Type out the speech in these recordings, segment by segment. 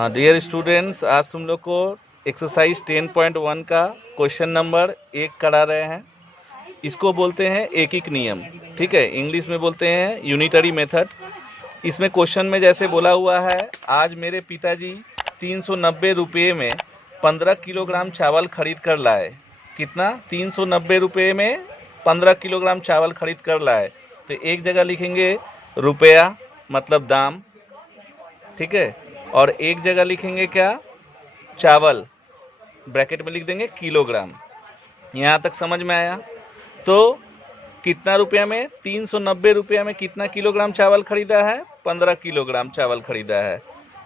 Dear students, आज तुम लोग को एक्सरसाइज 10.1 का क्वेश्चन नंबर 1 करा रहे हैं। इसको बोलते हैं एकिक नियम, ठीक है। इंग्लिश में बोलते हैं यूनिटरी मेथड। इसमें क्वेश्चन में जैसे बोला हुआ है, आज मेरे पिताजी 390 रुपये में 15 किलोग्राम चावल खरीद कर लाए। कितना? 390 रुपये में 15 किलोग्राम चावल खरीद कर लाए। तो एक जगह लिखेंगे रुपया मतलब दाम, ठीक है, और एक जगह लिखेंगे क्या? चावल, ब्रैकेट में लिख देंगे किलोग्राम। यहाँ तक समझ में आया? तो कितना रुपया में? 390 रुपया में कितना किलोग्राम चावल खरीदा है? 15 किलोग्राम चावल खरीदा है।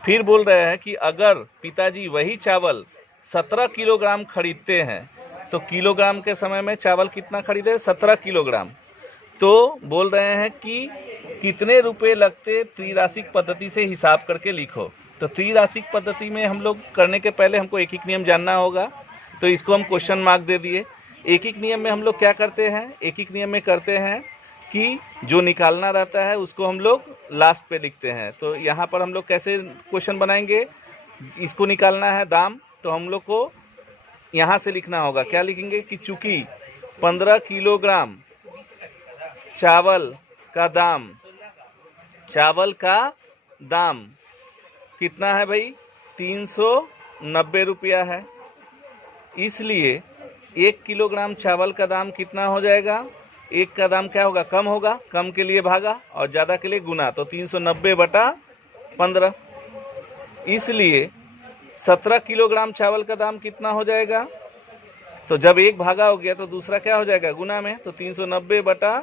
फिर बोल रहे हैं कि अगर पिताजी वही चावल 17 किलोग्राम खरीदते हैं तो किलोग्राम के समय में चावल कितना खरीदे? 17 किलोग्राम। तो बोल रहे हैं कि कितने रुपए लगते? त्रिराशिक पद्धति से हिसाब करके लिखो। तो त्रिराशिक पद्धति में हम लोग करने के पहले हमको एकिक नियम जानना होगा, तो इसको हम क्वेश्चन मार्क दे दिए। एकिक नियम में हम लोग क्या करते हैं? एकिक नियम में करते हैं कि जो निकालना रहता है उसको हम लोग लास्ट पे लिखते हैं। तो यहाँ पर हम लोग कैसे क्वेश्चन बनाएंगे? इसको निकालना है दाम, तो हम लोग को यहाँ से लिखना होगा। क्या लिखेंगे कि चूंकि 15 किलोग्राम चावल का दाम कितना है भाई? 390 रुपया है, इसलिए 1 किलोग्राम चावल का दाम कितना हो जाएगा? एक का दाम क्या होगा? कम होगा, कम के लिए भागा और ज़्यादा के लिए गुना, तो 390 बटा 15। इसलिए 17 किलोग्राम चावल का दाम कितना हो जाएगा? तो जब एक भागा हो गया तो दूसरा क्या हो जाएगा? गुना में, तो 390 बटा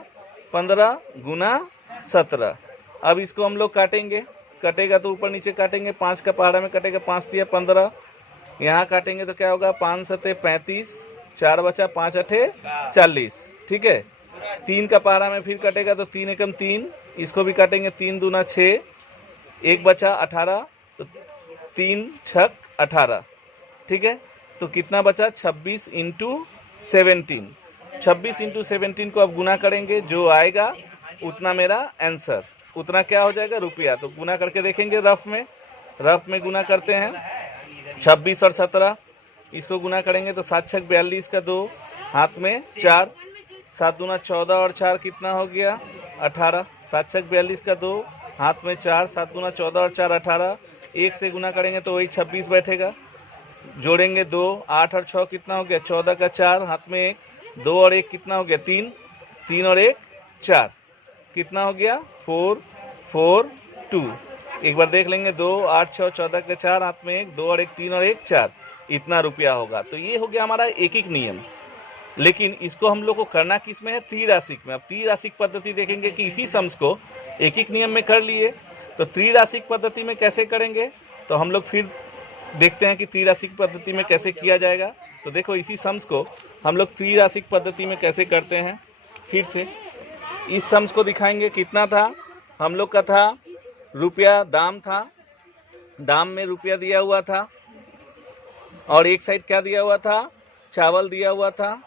15 गुना 17। अब इसको हम लोग काटेंगे, कटेगा तो ऊपर नीचे काटेंगे, 5 का पहाड़ा में कटेगा, 5 तिया 15। यहाँ काटेंगे तो क्या होगा? 5 सते 35, 4 बचा, 5 अठे 40, ठीक है। 3 का पहाड़ा में फिर कटेगा तो 3 एकम 3, इसको भी काटेंगे, 3 दूना 6, 1 बचा 18, तो 3 छक 18, ठीक है। तो कितना बचा? 26 इंटू 17। 26 इंटू 17 को अब गुना करेंगे, जो आएगा उतना मेरा आंसर, उतना क्या हो जाएगा? रुपया। तो गुना करके देखेंगे, रफ में गुना करते हैं। 26 और 17 इसको गुना करेंगे तो 7 छक 42 का 2, हाथ में 4, 7 दूना 14 और 4 कितना हो गया? 18। 7 छक 42 का 2, हाथ में 4, 7 दूना 14 और 4 18। 1 से गुना करेंगे तो वही 26 बैठेगा, जोड़ेंगे 2, 8 और 6 कितना हो गया? 14 का 4, हाथ में 1, 2 और 1 कितना हो गया? 3, 3 और 1 4, कितना हो गया? 4 4 2। एक बार देख लेंगे, 2 8 6 14 के 4, हाथ में 1, 2 और 1 3 और 1 4, इतना रुपया होगा। तो ये हो गया हमारा एकिक नियम। लेकिन इसको हम लोग को करना किस में है? त्रिराशिक में। अब त्रिराशिक पद्धति देखेंगे कि इसी सम्स को एकिक नियम में कर लिए, तो त्रिराशिक पद्धति में कैसे करेंगे? तो हम लोग फिर देखते हैं कि त्रिराशिक पद्धति में कैसे किया जाएगा। तो देखो, इसी सम्स को हम लोग त्रिराशिक पद्धति में कैसे करते हैं। फिर से इस सम्स को दिखाएंगे। कितना था हम लोग का? था रुपया, दाम था, दाम में रुपया दिया हुआ था, और एक साइड क्या दिया हुआ था? चावल दिया हुआ था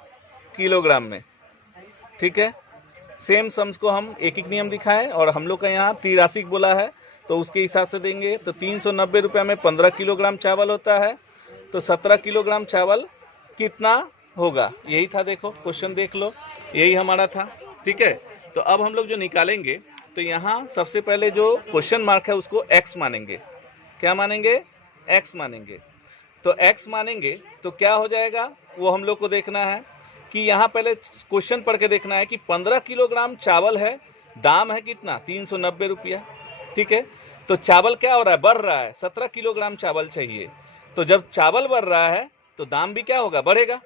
किलोग्राम में, ठीक है। सेम सम्स को हम एकिक नियम दिखाएं, और हम लोग का यहाँ त्रिराशिक बोला है तो उसके हिसाब से देंगे। तो 390 रुपया में 15 किलोग्राम चावल होता है, तो 17 किलोग्राम चावल कितना होगा? यही था, देखो क्वेश्चन देख लो, यही हमारा था, ठीक है। तो अब हम लोग जो निकालेंगे, तो यहाँ सबसे पहले जो क्वेश्चन मार्क है उसको x मानेंगे। क्या मानेंगे? x मानेंगे। तो x मानेंगे तो क्या हो जाएगा वो हम लोग को देखना है कि यहाँ पहले क्वेश्चन पढ़ के देखना है कि 15 किलोग्राम चावल है, दाम है कितना? 390 रुपया, ठीक है। तो चावल क्या हो रहा है? बढ़ रहा है, 17 किलोग्राम चावल चाहिए। तो जब चावल बढ़ रहा है तो दाम भी क्या होगा? बढ़ेगा।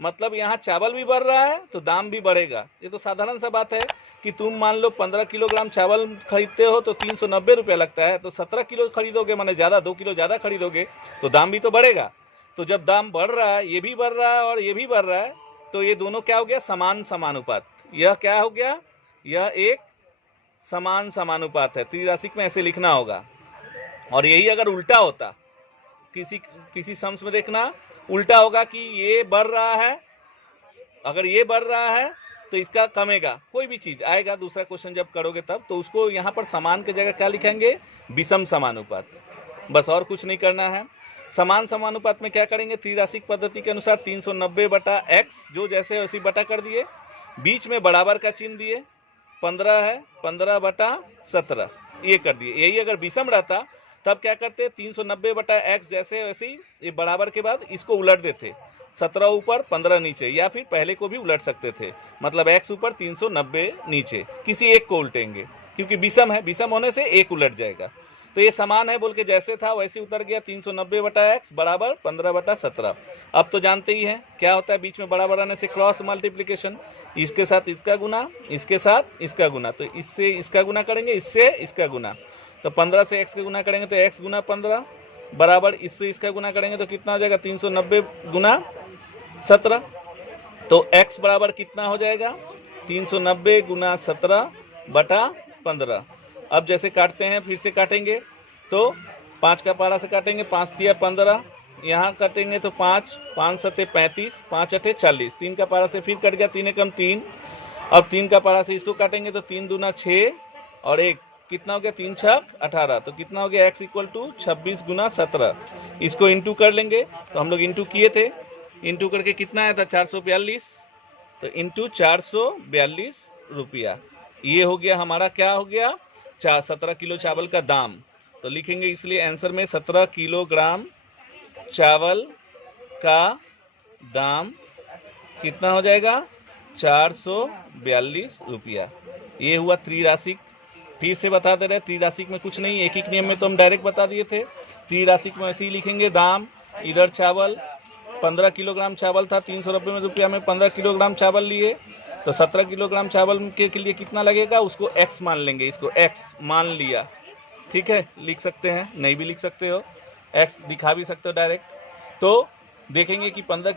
मतलब यहाँ चावल भी बढ़ रहा है तो दाम भी बढ़ेगा। ये तो साधारण सा बात है कि तुम मान लो 15 किलोग्राम चावल खरीदते हो तो 390 रुपया लगता है, तो 17 किलो खरीदोगे, माने ज़्यादा 2 किलो ज़्यादा खरीदोगे तो दाम भी तो बढ़ेगा। तो जब दाम बढ़ रहा है, ये भी बढ़ रहा है और ये भी बढ़ रहा है, तो ये दोनों क्या हो गया? समान समानुपात। यह क्या हो गया? यह एक समान समानुपात है। त्रिराशिक में ऐसे लिखना होगा। और यही अगर उल्टा होता, किसी सम्स में देखना उल्टा होगा कि ये बढ़ रहा है, अगर ये बढ़ रहा है तो इसका कमेगा, कोई भी चीज आएगा दूसरा क्वेश्चन जब करोगे तब, तो उसको यहाँ पर समान की जगह क्या लिखेंगे? विषम समानुपात। बस और कुछ नहीं करना है। समान समानुपात में क्या करेंगे, त्रिराशिक पद्धति के अनुसार 390 बटा x जो जैसे वैसी बटा कर दिए, बीच में बराबर का चिन्ह दिए, 15 है 15 बटा 17 ये कर दिए। यही अगर विषम रहता तब क्या करते, 390 बटा x जैसे वैसे ये बराबर के बाद इसको उलट देते, 17 ऊपर 15 नीचे, या फिर पहले को भी उलट सकते थे, मतलब x ऊपर 390 नीचे, किसी एक को उल्टेंगे क्योंकि विषम है, विषम होने से एक उलट जाएगा। तो ये समान है बोल के जैसे था वैसे उतर गया, 390 बटा x बराबर 15 बटा 17। अब तो जानते ही हैं क्या होता है, बीच में बराबर आने से क्रॉस मल्टीप्लिकेशन, इसके साथ इसका गुना, इसके साथ इसका गुना, तो इससे इसका गुना करेंगे, इससे इसका गुना, तो 15 से x का गुना करेंगे तो x गुना 15 बराबर इससे इसका गुना करेंगे तो कितना हो जाएगा, 390 गुना 17। तो x बराबर कितना हो जाएगा, 390 गुना 17 बटा 15। अब जैसे काटते हैं फिर से काटेंगे तो 5 का पारा से काटेंगे, 5 तिया 15, यहाँ काटेंगे तो 5 5 सते 35, 5 अठे 40, 3 का पारा से फिर कट गया, 3 एकम 3। अब 3 का पारा से इसको काटेंगे तो 3 दूना 6 और 1 कितना हो गया, 3 छक 18, तो कितना हो गया x इक्वल टू 26 गुना 17। इसको इंटू कर लेंगे, तो हम लोग इंटू किए थे, इंटू करके कितना आया था 442, तो इंटू 442 रुपया। ये हो गया हमारा, क्या हो गया, 17 किलो चावल का दाम। तो लिखेंगे इसलिए आंसर में 17 किलोग्राम चावल का दाम कितना हो जाएगा, 442 रुपया। ये हुआ त्रिराशिक। फिर से बता दे रहे, त्रिराशिक में कुछ नहीं, एक एक नियम में तो हम डायरेक्ट बता दिए थे। त्रिराशिक में ऐसे ही लिखेंगे, दाम, इधर चावल 15 किलोग्राम चावल था, 390 रुपया में 15 किलोग्राम चावल लिए, तो 17 किलोग्राम चावल के लिए कितना लगेगा, उसको x मान लेंगे, इसको x मान लिया, ठीक है। लिख सकते हैं, नहीं भी लिख सकते हो, x दिखा भी सकते हो डायरेक्ट। तो देखेंगे कि 15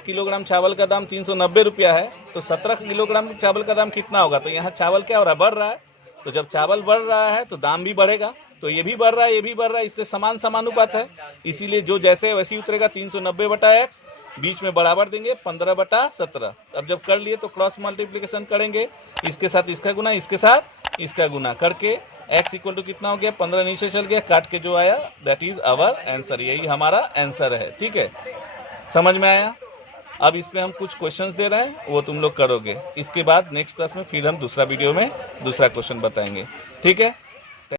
किलोग्राम चावल का दाम 390 रुपया है, तो 17 किलोग्राम चावल का दाम कितना होगा, तो यहाँ चावल क्या हो रहा है, बढ़ रहा है, तो जब चावल बढ़ रहा है तो दाम भी बढ़ेगा, तो ये भी बढ़ रहा है, ये भी बढ़ रहा है, इससे समान समानुपात है, इसीलिए जो जैसे वैसे ही उतरेगा, 390 बटा x, बीच में बराबर देंगे 15 बटा 17। अब जब कर लिए तो क्रॉस मल्टीप्लिकेशन करेंगे, इसके साथ इसका गुना, इसके साथ इसका गुना करके x इक्वल टू कितना हो गया, 15 नीचे चल गया, काट के जो आया दैट इज आवर आंसर, यही हमारा आंसर है, ठीक है। समझ में आया। अब इस पे हम कुछ क्वेश्चंस दे रहे हैं, वो तुम लोग करोगे, इसके बाद नेक्स्ट क्लास में फिर हम दूसरा वीडियो में दूसरा क्वेश्चन बताएंगे, ठीक है।